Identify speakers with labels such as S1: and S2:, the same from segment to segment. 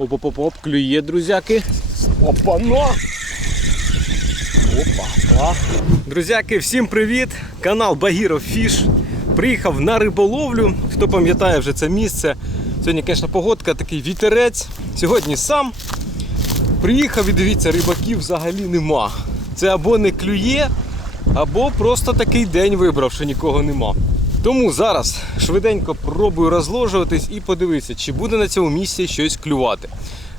S1: Оп-оп-оп, клює, друзяки. Опа-на! Опа-па. Друзяки, всім привіт! Канал Багіров Фіш. Приїхав на риболовлю. Хто пам'ятає вже це місце. Сьогодні, звісно, погодка, такий вітерець. Сьогодні сам приїхав і дивіться, рибаків взагалі нема. Це або не клює, або просто такий день вибрав, що нікого нема. Тому зараз швиденько пробую розложуватись і подивитися, чи буде на цьому місці щось клювати.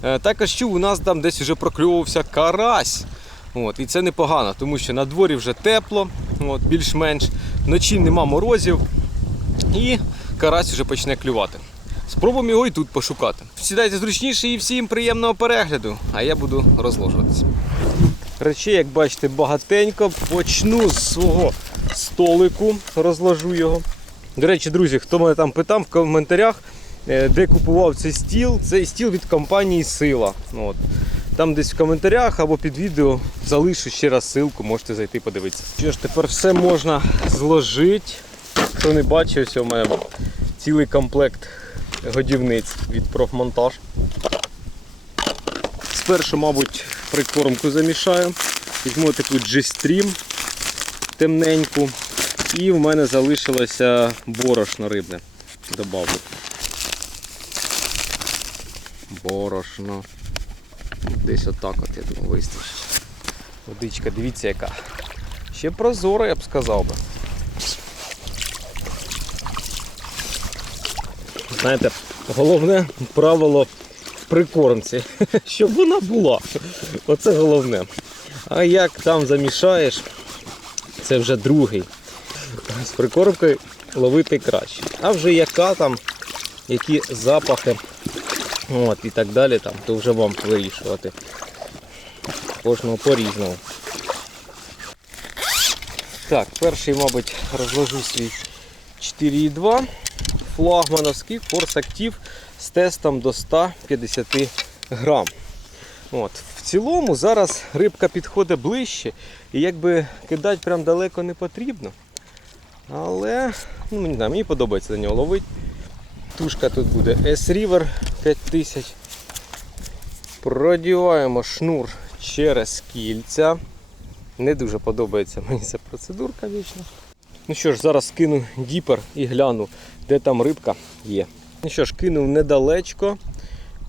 S1: Е, Також чув, у нас там десь вже проклювався карась. От, і це непогано, тому що на дворі вже тепло, от, більш-менш, вночі нема морозів і карась вже почне клювати. Спробуємо його і тут пошукати. Сідайте зручніше і всім приємного перегляду, а я буду розложуватися. Речей, як бачите, багатенько. Почну з свого столику, розложу його. До речі, друзі, хто мене там питав в коментарях, е, де купував цей стіл, цей стіл від компанії Сила. От. Там десь в коментарях або під відео залишу ще раз ссылку, можете зайти подивитися. Що ж, тепер все можна зложити. Хто не бачив, ось у мене цілий комплект годівниць від профмонтаж. Спершу, мабуть, прикормку замішаю. Візьму таку G-Stream темненьку. І в мене залишилося борошно рибне. Добавлю. Борошно. Десь отак от, я думаю, вистачить. Водичка, дивіться яка. Ще прозора, я б сказав би. Знаєте, головне правило в прикормці, щоб вона була. Оце головне. А як там замішаєш, це вже другий. З прикормкою ловити краще. А вже яка там, які запахи от, і так далі, там, то вже вам вирішувати. Кожного по-різному. Так, перший, мабуть, розложу свій 4,2 флагмановський Force Active з тестом до 150 грам. От. В цілому зараз рибка підходить ближче і якби кидати прям далеко не потрібно. Але ну, не знаю, мені подобається на нього ловити. Тушка тут буде S-River 5000. Продіваємо шнур через кільця. Не дуже подобається мені ця процедурка вічно. Ну що ж, зараз кину діпер і гляну, де там рибка є. Ну що ж, кинув недалечко.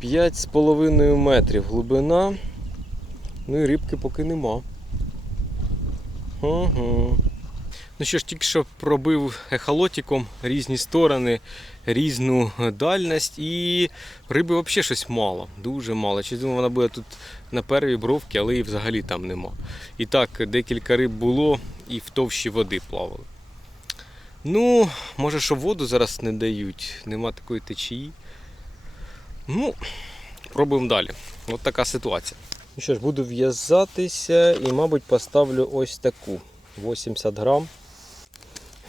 S1: 5,5 метрів глибина. Ну і рибки поки нема. Угу. Ну що ж, тільки що пробив ехолотиком різні сторони, різну дальність і риби взагалі щось мало, дуже мало. Чи думаю, вона буде тут на первій бровці, але її взагалі там нема. І так, декілька риб було і в товщі води плавали. Ну, може, що воду зараз не дають, нема такої течії. Ну, пробуємо далі. От така ситуація. Ну що ж, буду в'язатися і, мабуть, поставлю ось таку 80 грам.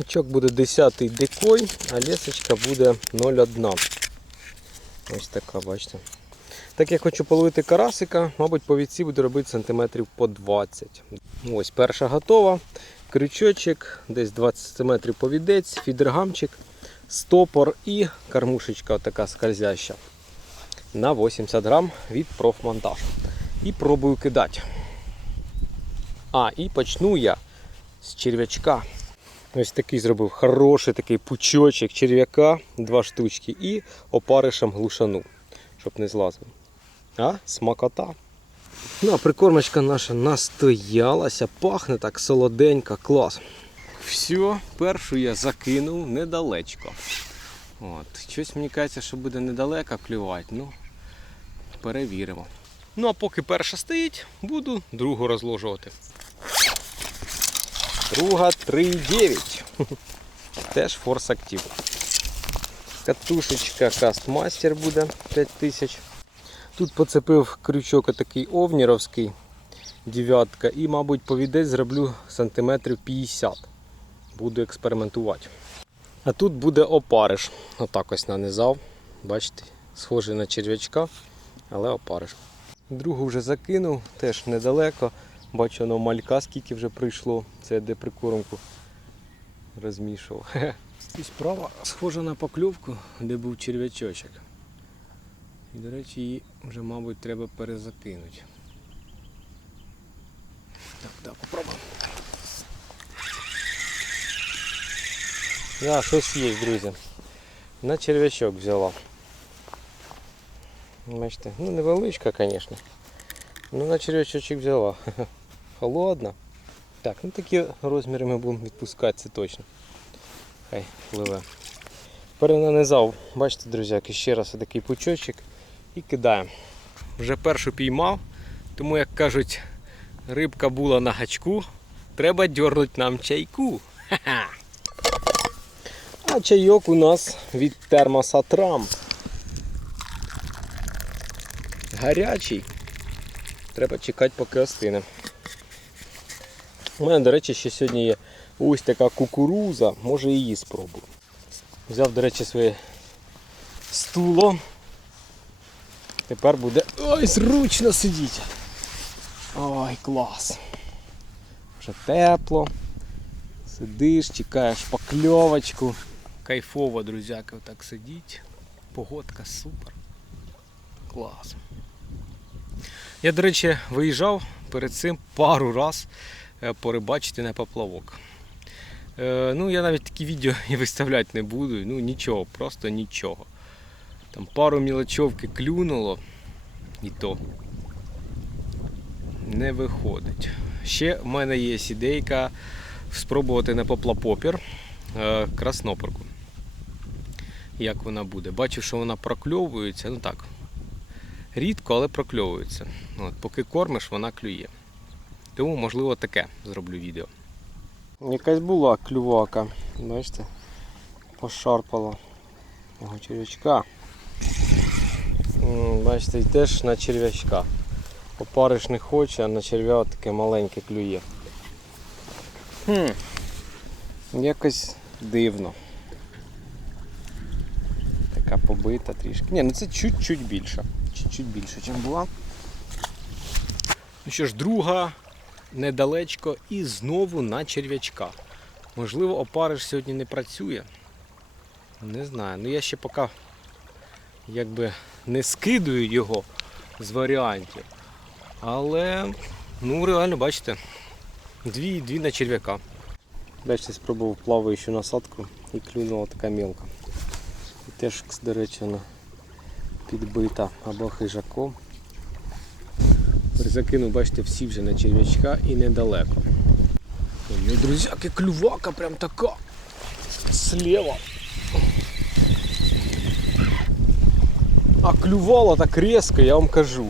S1: Гачок буде 10 декой, а лесочка буде 0,1. Ось така, бачите. Так я хочу половити карасика, мабуть, по віці буду робити сантиметрів по 20. Ось перша готова. Крючочок, десь 20 см повідець, фідергамчик, стопор і кормушечка така скользяща. На 80 грам від профмонтаж. І пробую кидати. А, і почну я з черв'ячка. Ось такий зробив хороший такий пучочок черв'яка, два штучки, і опаришем глушану, щоб не злазив. А, смакота. Ну, а прикормочка наша настоялася, пахне так солоденько, клас. Все, першу я закинув недалечко. От. Щось мені кажеться, що буде недалеко клювати. Ну, перевіримо. Ну а поки перша стоїть, буду другу розложувати. Друга 3,9. Теж Force Active. Катушечка Castmaster буде 5000. Тут поцепив крючок отакий овніровський, дев'ятка, і, мабуть, повідець зроблю сантиметрів 50. Буду експериментувати. А тут буде опариш. Отак ось нанизав. Бачите, схожий на черв'ячка, але опариш. Другу вже закинув, теж недалеко. Бачу, воно малька скільки вже прийшло. Це де прикормку розмішував. І справа схожа на покльовку, де був черв'ячочок. І, до речі, її вже, мабуть, треба перезакинути. Так, так, попробуємо. Да, щось є, друзі. На черв'ячок взяла. Бачите, ну невеличка, звісно. Ну на черв'ячочок взяла. Холодна. Так, ну такі розміри ми будемо відпускати, це точно. Хай пливе. Перенанизав, бачите, друзяки, ще раз такий пучочок і кидаємо. Вже першу піймав, тому як кажуть, рибка була на гачку, треба дьорнути нам чайку. Ха-ха. А чайок у нас від термоса Трам. Гарячий. Треба чекати, поки остине. У мене, до речі, ще сьогодні є ось така кукуруза, може її спробую. Взяв, до речі, своє стуло. Тепер буде ой, зручно сидіти. Ой, клас. Вже тепло. Сидиш, чекаєш покльовочку. Кайфово, друзяки, отак сидіть. Погодка супер. Клас. Я, до речі, виїжджав перед цим пару раз е, порибачити на поплавок. Е, ну, я навіть такі відео і виставляти не буду. Ну нічого, просто нічого. Там пару мілочовки клюнуло і то не виходить. Ще в мене є ідейка спробувати на поплапопір е, красноперку. Як вона буде. Бачив, що вона прокльовується, ну так, рідко, але прокльовується. От, поки кормиш, вона клює. Тому, можливо, таке зроблю відео. Якась була клювака, бачите, пошарпала його черв'ячка. Бачите, і теж на черв'ячка. Опариш не хоче, а на черв'я таке маленьке клює. Хм. Якось дивно. Така побита трішки. Ні, ну це чуть-чуть більше. Чуть-чуть більше, ніж була. Ну що ж, друга недалечко і знову на черв'ячка. Можливо, опариш сьогодні не працює. Не знаю. Ну я ще поки якби не скидую його з варіантів. Але, ну реально, бачите, дві, дві на черв'яка. Бачите, спробував плаваючу насадку і клюнула така мілка. І теж, до речі, вона підбита або хижаком. Закинув, бачите, всі вже на черв'ячка і недалеко. Ой, друзяки, клювака прям така. Слева. А клювала так резко, я вам кажу.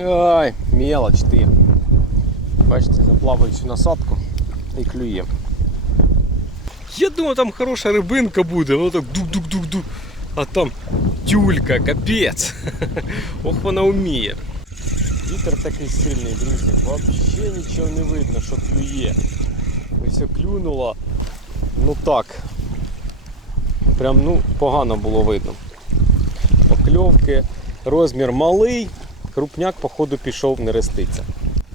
S1: Ай, мелоч ти. Бачите, заплаваю цю насадку і клює. Я думав, там хороша рибинка буде, воно так дук-дук-дук-дук. А там тюлька, капець. Ох, вона вміє. Вітер такий сильний, друзі. Взагалі нічого не видно, що клює. Ось клюнуло. Ну так. Прям ну, погано було видно. Покльовки, розмір малий, крупняк, походу, пішов не реститься.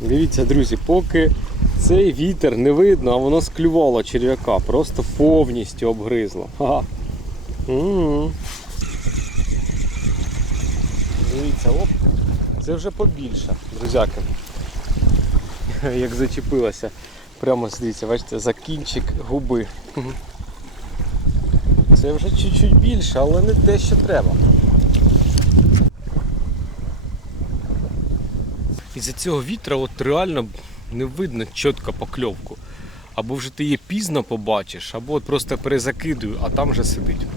S1: Дивіться, друзі, поки цей вітер не видно, а воно склювало черв'яка, просто повністю обгризло. Ага. Дивіться, оп. Це вже побільше, друзяки. Як зачепилося. Прямо дивіться, бачите, за кінчик губи. Це вже чуть-чуть більше, але не те, що треба. Із-за цього вітра от реально не видно чітко покльовку. Або вже ти її пізно побачиш, або от просто перезакидую, а там вже сидить.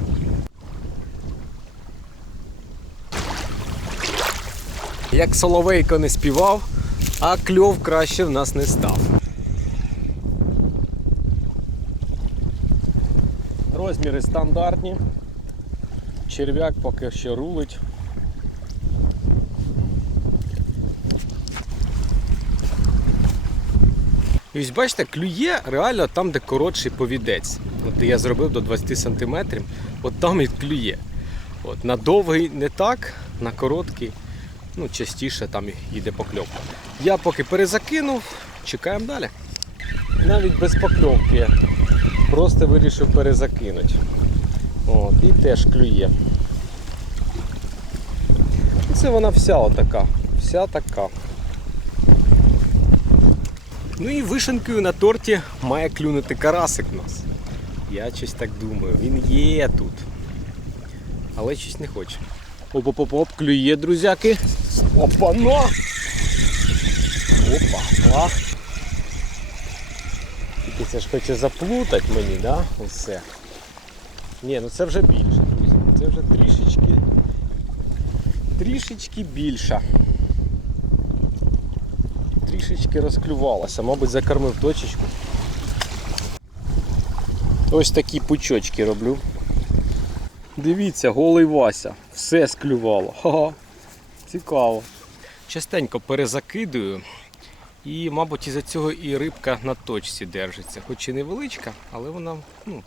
S1: Як Соловейко не співав, а кльов краще в нас не став. Розміри стандартні. Черв'як поки що рулить. І ось бачите, клює реально там, де коротший повідець. От я зробив до 20 см, от там і клює. От, на довгий не так, на короткий, ну частіше там йде покльовка. Я поки перезакинув, чекаємо далі. Навіть без покльовки просто вирішив перезакинути. От, і теж клює. це вона вся отака. Вся така. Ну і вишенкою на торті має клюнути карасик нас. Я щось так думаю. Він є тут. Але щось не хоче. Оп-оп-оп, клює, друзяки. Опа-на! Опа-па. Тільки це ж хоче заплутати мені, да? Усе. Ні, ну це вже більше, друзі. Це вже трішечки. Трішечки більше. Трішечки розклювалося, мабуть, закормив точечку. Ось такі пучочки роблю. Дивіться, голий Вася. Все склювало. Ха-ха. Цікаво. Частенько перезакидую. І, мабуть, із-за цього і рибка на точці держиться. Хоч і невеличка, але вона ну,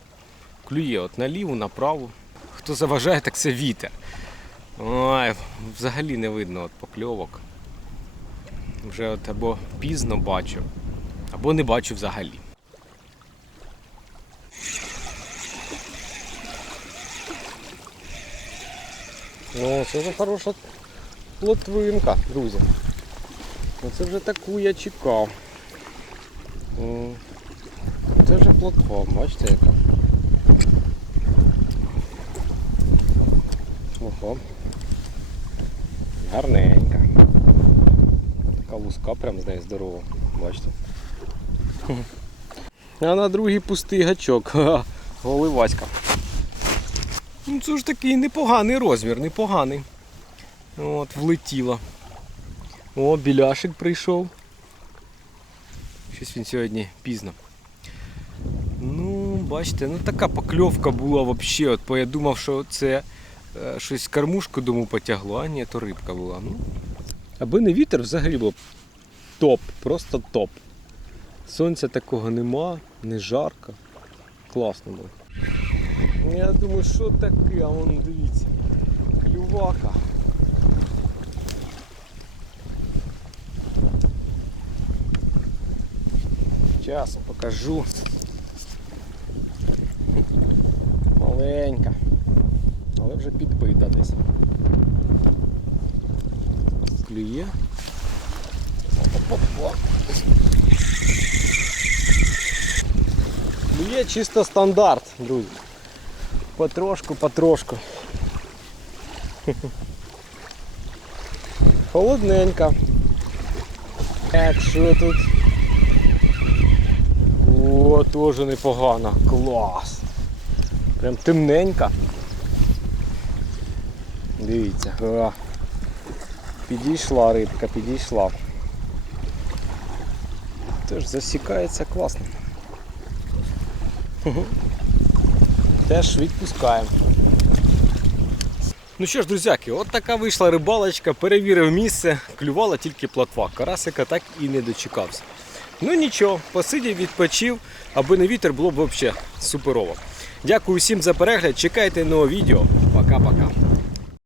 S1: клює от наліву, направо. Хто заважає, так це вітер. Ой, взагалі не видно от покльовок. Вже от або пізно бачу, або не бачу взагалі. Ну, це вже хороша плотвинка, друзі. Ну це вже таку я чекав. Це вже плотва, бачите яка. Ого. Гарненька. Така луска прям з неї здорова, бачите. А на другий пустий гачок. Ха-ха. Ну це ж такий непоганий розмір, непоганий. От, влетіло. О, біляшик прийшов. Щось він сьогодні пізно. Ну, бачите, ну така покльовка була взагалі. От, бо я думав, що це е, щось кормушку дому потягло, а ні, то рибка була. Ну, аби не вітер, взагалі був топ, просто топ. Сонця такого нема, не жарко. Класно було. Я думаю, що таке, а вон дивіться. Клювака. Зараз покажу. Маленька. Але вже підбита десь. Клює. Оп-оп-оп. Клює чисто стандарт, друзі. Потрошку, потрошку. Холодненько. Так, що тут? О, теж непогано. Клас. Прям темненька. Дивіться. А. Підійшла рибка, підійшла. Теж засікається класно. Теж відпускаємо. Ну що ж, друзяки, от така вийшла рибалочка, перевірив місце, клювала тільки платва. Карасика так і не дочекався. Ну нічого, посидів, відпочив, аби не вітер було б взагалі суперово. Дякую всім за перегляд. Чекайте нового відео. Пока-пока.